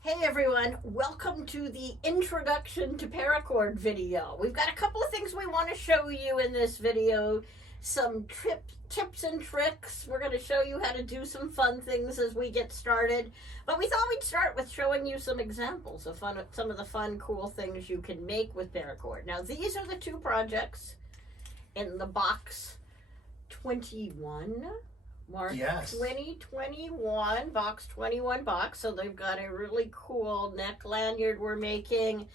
Hey everyone, welcome to the introduction to Paracord video. We've got a couple of things we want to show you in this video. Some tips and tricks. We're going to show you how to do some fun things as we get started. But we thought we'd start with showing you some examples of some of the fun, cool things you can make with Paracord. Now these are the two projects in the box 21. March 2021, box 21 box. So they've got a really cool neck lanyard we're making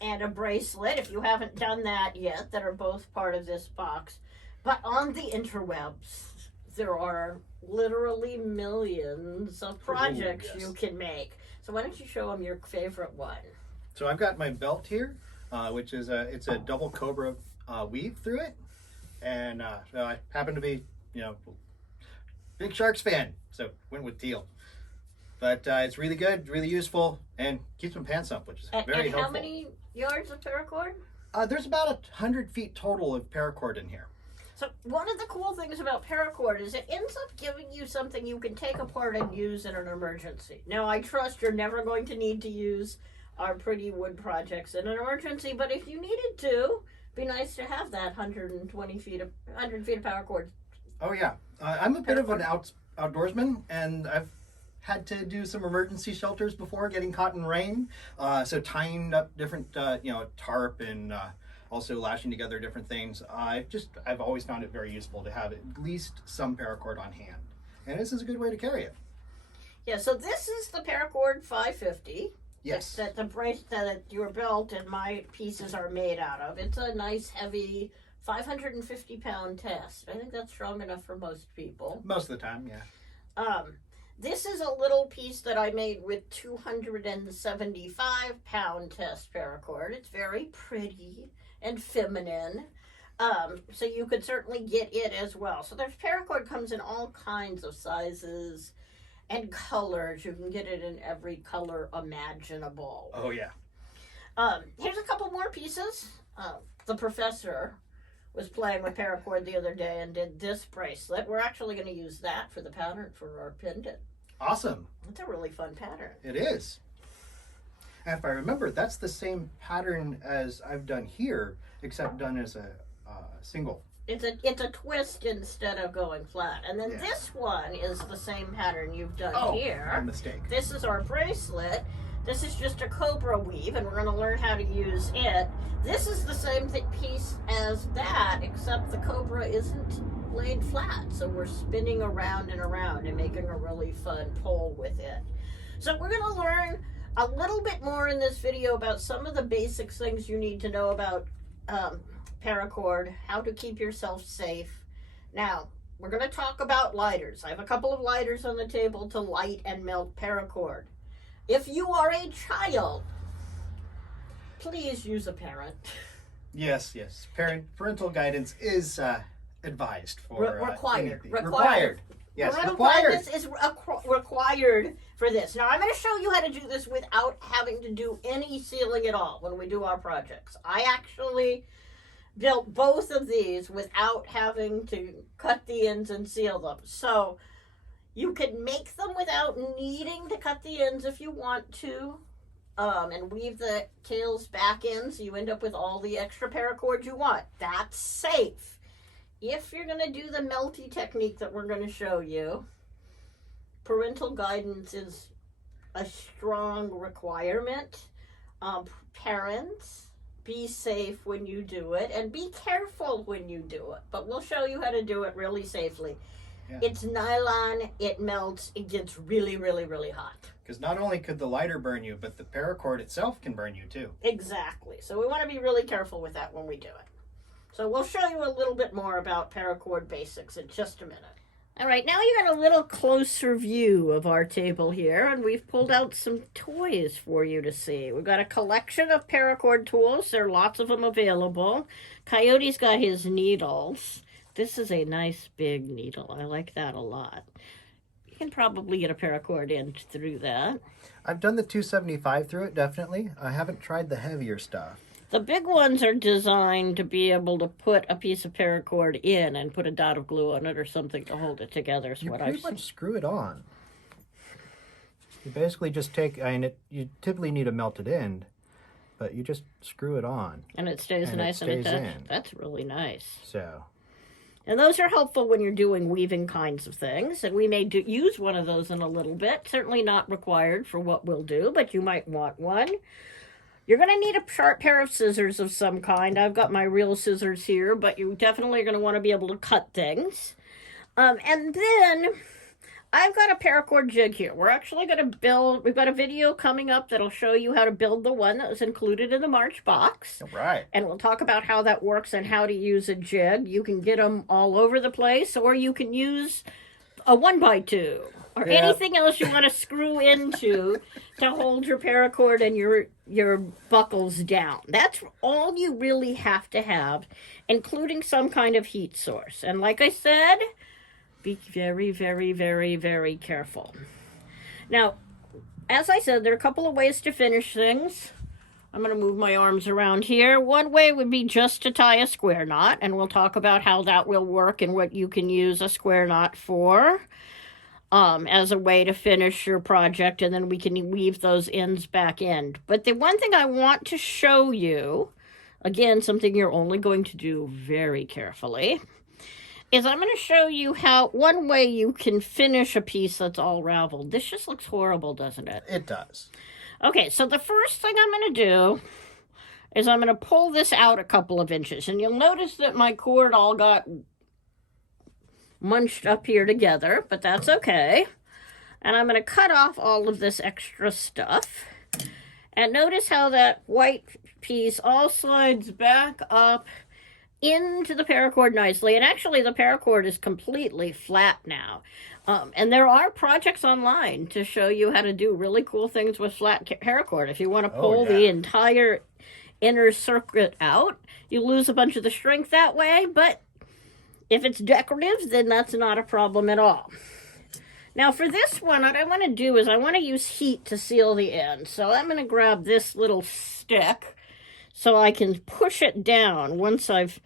and a bracelet, if you haven't done that yet, that are both part of this box. But on the interwebs, there are literally millions of projects you can make. So why don't you show them your favorite one? So I've got my belt here, which is it's a double Cobra weave through it. And so I happen to be, big Sharks fan, so went with teal. But it's really good, really useful, and keeps my pants up, which is very helpful. And how many yards of paracord? There's about 100 feet total of paracord in here. So one of the cool things about paracord is it ends up giving you something you can take apart and use in an emergency. Now I trust you're never going to need to use our pretty wood projects in an emergency, but if you needed to, it'd be nice to have that 100 feet of paracord. Oh yeah, I'm a bit of an outdoorsman, and I've had to do some emergency shelters before, getting caught in rain. So tying up different, tarp and also lashing together different things. I've always found it very useful to have at least some paracord on hand, and this is a good way to carry it. Yeah. So this is the Paracord 550. Yes. That the brace that your belt and my pieces are made out of. It's a nice heavy 550-pound test. I think that's strong enough for most people. Most of the time, yeah. This is a little piece that I made with 275-pound test paracord. It's very pretty and feminine. So you could certainly get it as well. So there's paracord comes in all kinds of sizes and colors. You can get it in every color imaginable. Oh, yeah. Here's a couple more pieces. The professor was playing with paracord the other day and did this bracelet. We're actually going to use that for the pattern for our pendant. Awesome. It's a really fun pattern. It is. And if I remember, that's the same pattern as I've done here, except done as a single. It's a twist instead of going flat. And then this one is the same pattern you've done here. My mistake. This is our bracelet. This is just a Cobra Weave, and we're going to learn how to use it. This is the same piece as that, except the Cobra isn't laid flat. So we're spinning around and around and making a really fun pole with it. So we're going to learn a little bit more in this video about some of the basic things you need to know about paracord, how to keep yourself safe. Now, we're going to talk about lighters. I have a couple of lighters on the table to light and melt paracord. If you are a child, please use a parent. Yes. Parental guidance is advised for required. Yes, Parental required. guidance is required for this. Now, I'm going to show you how to do this without having to do any sealing at all when we do our projects. I actually built both of these without having to cut the ends and seal them. So you can make them without needing to cut the ends if you want to, and weave the tails back in so you end up with all the extra paracord you want. That's safe. If you're going to do the melty technique that we're going to show you, parental guidance is a strong requirement. Parents, be safe when you do it, and be careful when you do it. But we'll show you how to do it really safely. Yeah. It's nylon, it melts, it gets really, really, really hot. Because not only could the lighter burn you, but the paracord itself can burn you too. Exactly. So we want to be really careful with that when we do it. So we'll show you a little bit more about paracord basics in just a minute. All right, now you got a little closer view of our table here, and we've pulled out some toys for you to see. We've got a collection of paracord tools. There are lots of them available. Coyote's got his needles. This is a nice big needle. I like that a lot. You can probably get a paracord in through that. I've done the 275 through it, definitely. I haven't tried the heavier stuff. The big ones are designed to be able to put a piece of paracord in and put a dot of glue on it or something to hold it together. You pretty much screw it on. You basically just take, you typically need a melted end, but you just screw it on. And it stays and nice it stays and in. that's really nice. So. And those are helpful when you're doing weaving kinds of things. And we may use one of those in a little bit. Certainly not required for what we'll do, but you might want one. You're going to need a sharp pair of scissors of some kind. I've got my real scissors here, but you definitely are going to want to be able to cut things. And then I've got a paracord jig here. We're actually going to build, we've got a video coming up that'll show you how to build the one that was included in the March box. All right. And we'll talk about how that works and how to use a jig. You can get them all over the place, or you can use a 1x2 or anything else you want to screw into to hold your paracord and your buckles down. That's all you really have to have, including some kind of heat source. And like I said, be very, very, very, very careful. Now, as I said, there are a couple of ways to finish things. I'm going to move my arms around here. One way would be just to tie a square knot, and we'll talk about how that will work and what you can use a square knot for as a way to finish your project, and then we can weave those ends back in. But the one thing I want to show you, again, something you're only going to do very carefully, is I'm going to show you how one way you can finish a piece that's all raveled. This just looks horrible, doesn't it? It does. Okay, so the first thing I'm going to do is I'm going to pull this out a couple of inches. And you'll notice that my cord all got munched up here together, but that's okay. And I'm going to cut off all of this extra stuff. And notice how that white piece all slides back up into the paracord nicely. And actually the paracord is completely flat now. And there are projects online to show you how to do really cool things with flat paracord. If you want to pull the entire inner circuit out, you lose a bunch of the strength that way, but if it's decorative, then that's not a problem at all. Now for this one, what I want to do is I want to use heat to seal the end. So I'm going to grab this little stick so I can push it down once I've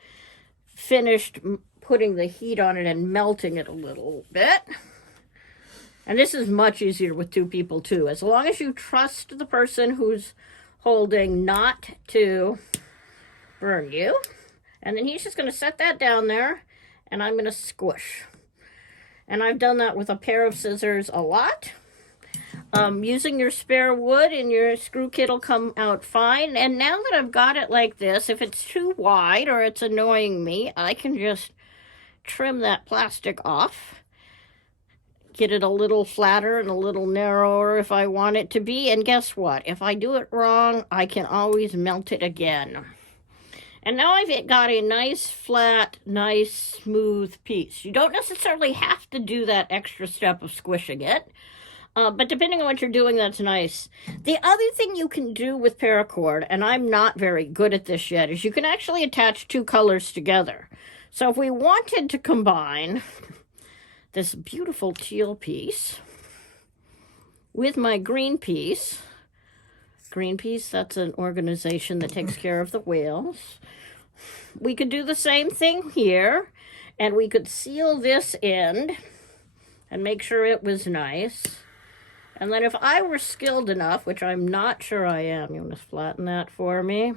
finished putting the heat on it and melting it a little bit. And this is much easier with two people too. As long as you trust the person who's holding not to burn you. And then he's just going to set that down there and I'm going to squish. And I've done that with a pair of scissors a lot. Using your spare wood and your screw kit will come out fine. And now that I've got it like this, if it's too wide or it's annoying me, I can just trim that plastic off. Get it a little flatter and a little narrower if I want it to be. And guess what? If I do it wrong, I can always melt it again. And now I've got a nice, flat, nice, smooth piece. You don't necessarily have to do that extra step of squishing it. But depending on what you're doing, that's nice. The other thing you can do with paracord, and I'm not very good at this yet, is you can actually attach two colors together. So if we wanted to combine this beautiful teal piece with my green piece, Greenpeace, that's an organization that takes care of the whales, we could do the same thing here, and we could seal this end and make sure it was nice. And then if I were skilled enough, which I'm not sure I am, you want to flatten that for me?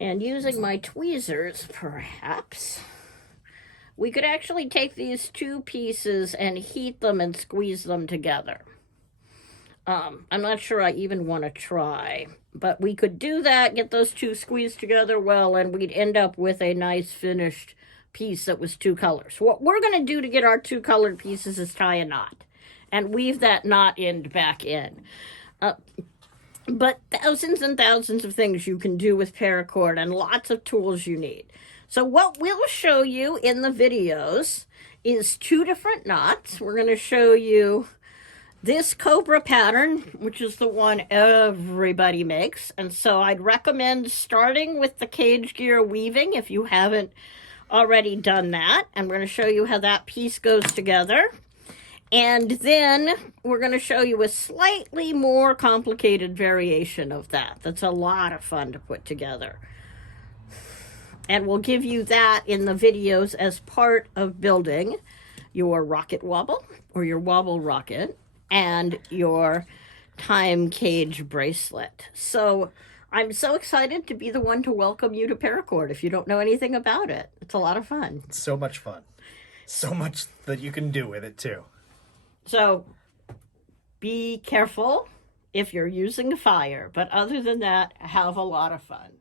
And using my tweezers, perhaps, we could actually take these two pieces and heat them and squeeze them together. I'm not sure I even want to try, but we could do that, get those two squeezed together well, and we'd end up with a nice finished piece that was two colors. What we're going to do to get our two colored pieces is tie a knot and weave that knot end back in. But thousands and thousands of things you can do with paracord and lots of tools you need. So what we'll show you in the videos is two different knots. We're going to show you this Cobra Pattern, which is the one everybody makes. And so I'd recommend starting with the cage gear weaving if you haven't already done that. And we're going to show you how that piece goes together. And then we're going to show you a slightly more complicated variation of that. That's a lot of fun to put together. And we'll give you that in the videos as part of building your rocket wobble or your wobble rocket, and your time cage bracelet. So I'm so excited to be the one to welcome you to Paracord if you don't know anything about it. It's a lot of fun. It's so much fun. So much that you can do with it too. So be careful if you're using fire, but other than that, have a lot of fun.